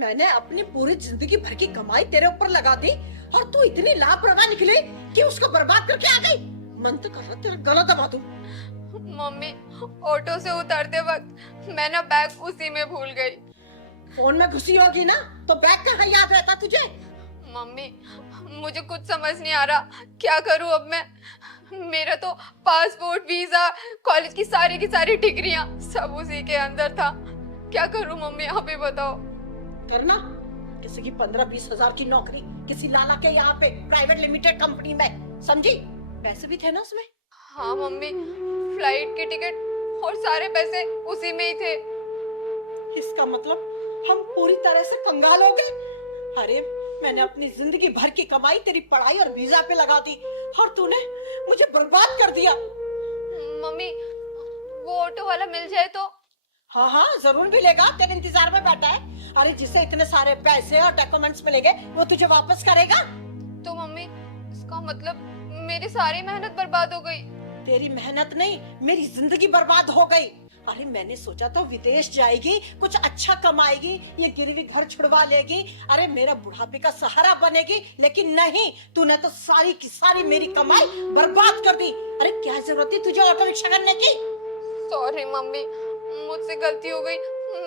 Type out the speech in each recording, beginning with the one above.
मैंने अपनी पूरी जिंदगी भर की कमाई तेरे ऊपर लगा दी और तू इतनी लापरवाह निकली कि उसको बर्बाद करके आ गई। मन तो कर रहा तेरा गला दबा दूं। मम्मी, ऑटो से उतरते वक्त मैं ना बैग उसी में भूल गई। फोन में घुसी होगी ना, तो बैग कहाँ याद रहता तुझे? मम्मी, मुझे कुछ समझ नहीं आ रहा, क्या करूं अब मैं। मेरा तो पासपोर्ट, वीजा, कॉलेज की सारी डिग्रियां सब उसी के अंदर था। क्या करूं मम्मी, आप ही बताओ। करना किसी की 15-20 हजार की नौकरी किसी लाला के यहाँ पे प्राइवेट लिमिटेड कंपनी में, समझी? पैसे भी थे ना उसमें? हाँ मम्मी, फ्लाइट की टिकट और सारे पैसे उसी में ही थे। इसका मतलब हम पूरी तरह से कंगाल हो गए। अरे मैंने अपनी जिंदगी भर की कमाई तेरी पढ़ाई और वीजा पे लगा दी और तूने मुझे बर्बाद कर दिया। मम्मी, वो ऑटो वाला मिल जाए तो। हाँ हाँ जरूर मिलेगा, तेरे इंतजार में बैठा है। अरे जिसे इतने सारे पैसे और डॉक्यूमेंट्स मिलेंगे वो तुझे वापस करेगा। तो मम्मी, इसका मतलब मेरी सारी मेहनत बर्बाद हो गई। तेरी मेहनत नहीं, मेरी जिंदगी बर्बाद हो गई। अरे मैंने सोचा था विदेश जाएगी, कुछ अच्छा कमाएगी, ये गिरवी घर छुड़वा लेगी, अरे मेरा बुढ़ापे का सहारा बनेगी, लेकिन नहीं, तूने तो सारी की सारी मेरी कमाई बर्बाद कर दी। अरे क्या जरूरत थी तुझे ऑटो रिक्शा करने की? सॉरी मम्मी, मुझसे गलती हो गई,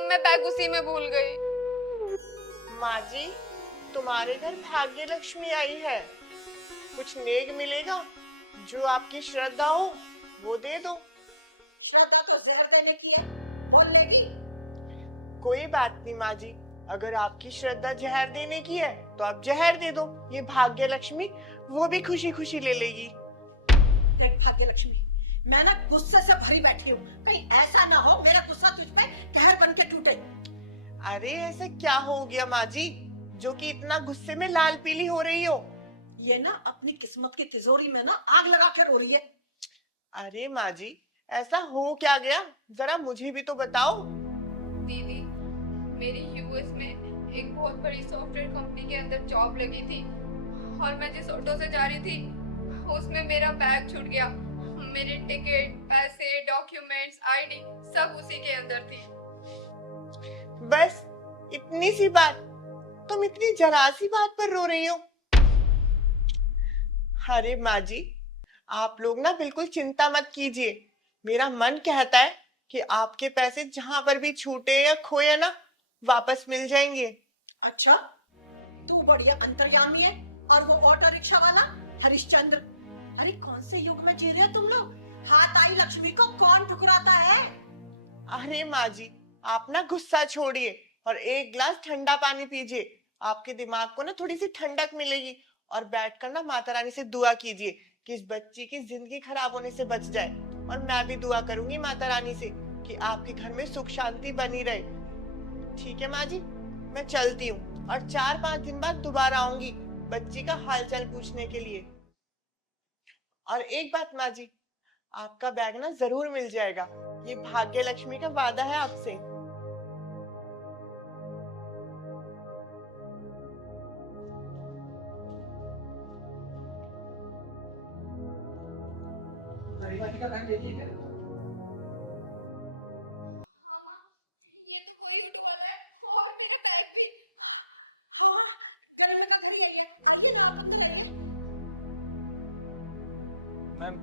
मैं बैग उसी में भूल गई। माँ जी, तुम्हारे घर भाग्य लक्ष्मी आई है। कुछ नेक मिलेगा, जो आपकी श्रद्धा हो वो दे दो। श्रद्धा तो जहर देने की है, बोल लेगी। कोई बात नहीं माँ जी, अगर आपकी श्रद्धा जहर देने की है तो आप जहर दे दो। ये भाग्य लक्ष्मी वो भी खुशी खुशी ले लेगी। देख भाग्य लक्ष्मी, मैं ना गुस्से से भरी बैठी हूँ, कहीं ऐसा ना हो मेरा गुस्सा तुझ पे कहर बन के टूटे। अरे ऐसा क्या हो गया माँ जी, जो कि इतना गुस्से में लाल पीली हो रही हो? ये ना अपनी किस्मत की तिजोरी में ना आग लगा के रो रही है। अरे माँ जी, ऐसा हो क्या गया, जरा मुझे भी तो बताओ। दीदी, मेरी यूएस में एक बहुत बड़ी सॉफ्टवेयर कंपनी के अंदर जॉब लगी थी और मैं जिस ऑटो से जा रही थी उसमें मेरा बैग छूट गया। मेरे टिकट, पैसे, डॉक्यूमेंट्स, आईडी सब उसी के अंदर थी। बस इतनी सी बात, तुम इतनी जरा सी बात पर रो रही हो? अरे माँ जी, आप लोग ना बिल्कुल चिंता मत कीजिए। मेरा मन कहता है कि आपके पैसे जहां पर भी छूटे या खोए ना, वापस मिल जाएंगे। अच्छा, तू बढ़िया अंतर्यामी है और वो ऑटो रिक्शा वाला हरिश्चंद्र। अरे कौन से युग में जी रहे हो तुम लोग? हाथ आई लक्ष्मी को कौन ठुकराता है? अरे माँ जी, आप ना गुस्सा छोड़िए और एक गिलास ठंडा पानी पीजिए। आपके दिमाग को ना थोड़ी सी ठंडक मिलेगी। और बैठकर ना माता रानी से दुआ कीजिए कि इस बच्ची की जिंदगी खराब होने से बच जाए। और मैं भी दुआ करूंगी माता रानी से कि आपके घर में सुख शांति बनी रहे। ठीक है माँ जी, मैं चलती हूँ और 4-5 दिन बाद दोबारा आऊंगी बच्ची का हालचाल पूछने के लिए। और एक बात माँ जी, आपका बैग ना जरूर मिल जाएगा। ये भाग्य लक्ष्मी का वादा है आपसे। ये तो वही हुआ है और मेरे बैग भी। मैम,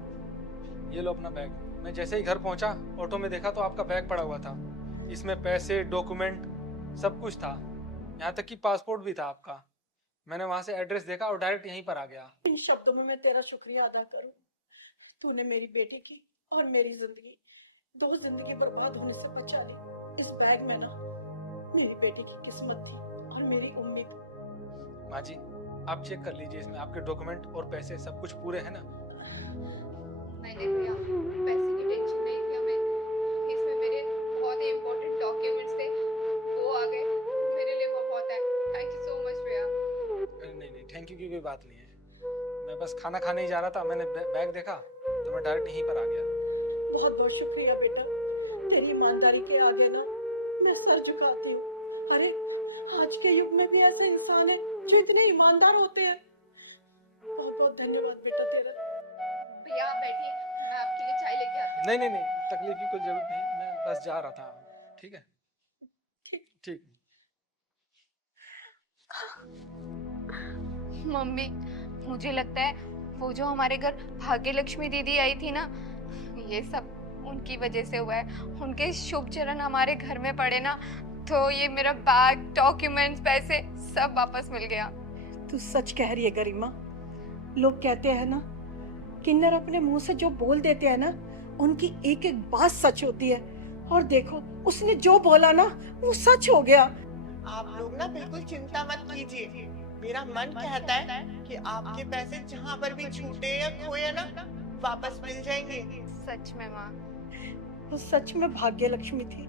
ये लो अपना बैग। मैं जैसे ही घर पहुंचा ऑटो में देखा तो आपका बैग पड़ा हुआ था। इसमें पैसे, डॉक्यूमेंट सब कुछ था, यहाँ तक कि पासपोर्ट भी था आपका। मैंने वहां से एड्रेस देखा और डायरेक्ट यहीं पर आ गया। इन शब्दों में मैं तेरा शुक्रिया अदा करूं। तूने मेरी बेटी की और मेरी जिंदगी, दो जिंदगी बर्बाद होने से बचा ली। इस बैग में ना मेरी बेटी की किस्मत थी और मेरी उम्मीद। माँ जी, आप चेक कर लीजिए, इसमें आपके डॉक्यूमेंट और पैसे सब कुछ पूरे हैं ना? नहीं नहीं भैया, पैसे की टेंशन नहीं थी हमें। इसमें मेरे बहुत ही इम्पोर्टेंट डॉक्यूमेंट्स थे, वो आ गए। मेरे लिए वो बहुत है। थैंक यू सो मच भैया। नहीं नहीं, थैंक यू की कोई बात नहीं है। मैं बस खाना खाने ही जा रहा था, मैंने बैग देखा तो मैं डायरेक्ट यहीं पर आ गया। बहुत बहुत शुक्रिया बेटा, तेरी ईमानदारी के आगे ना मैं सर झुकाती हूँ। अरे आज के युग में भी ऐसे इंसान है जो इतने ईमानदार होते हैं। बहुत बहुत धन्यवाद बेटा तेरा। भैया आप बैठिए, मैं आपके लिए चाय लेके आती हूँ। नहीं नहीं नहीं, तकलीफ की कोई जरूरत नहीं, मैं बस जा रहा था। ठीक है? ठीक। ठीक। मम्मी, मुझे लगता है वो जो हमारे घर भाग्य लक्ष्मी दीदी आई थी ना, ये सब उनकी वजह से हुआ है। उनके शुभ चरण हमारे घर में पड़े ना, तो ये मेरा बैग, डॉक्यूमेंट्स, पैसे सब वापस मिल गया। तू सच कह रही है गरिमा। लोग कहते हैं ना, किन्नर अपने मुंह से जो बोल देते हैं ना, उनकी एक एक बात सच होती है। और देखो, उसने जो बोला ना, वो सच हो गया। आप लोग ना बिल्कुल चिंता मत कीजिए। मेरा मन कहता है कि आपके पैसे जहाँ पर भी छूटे या खोए ना, वापस मिल जाएंगे। सच में माँ। वो सच में भाग्य लक्ष्मी थी।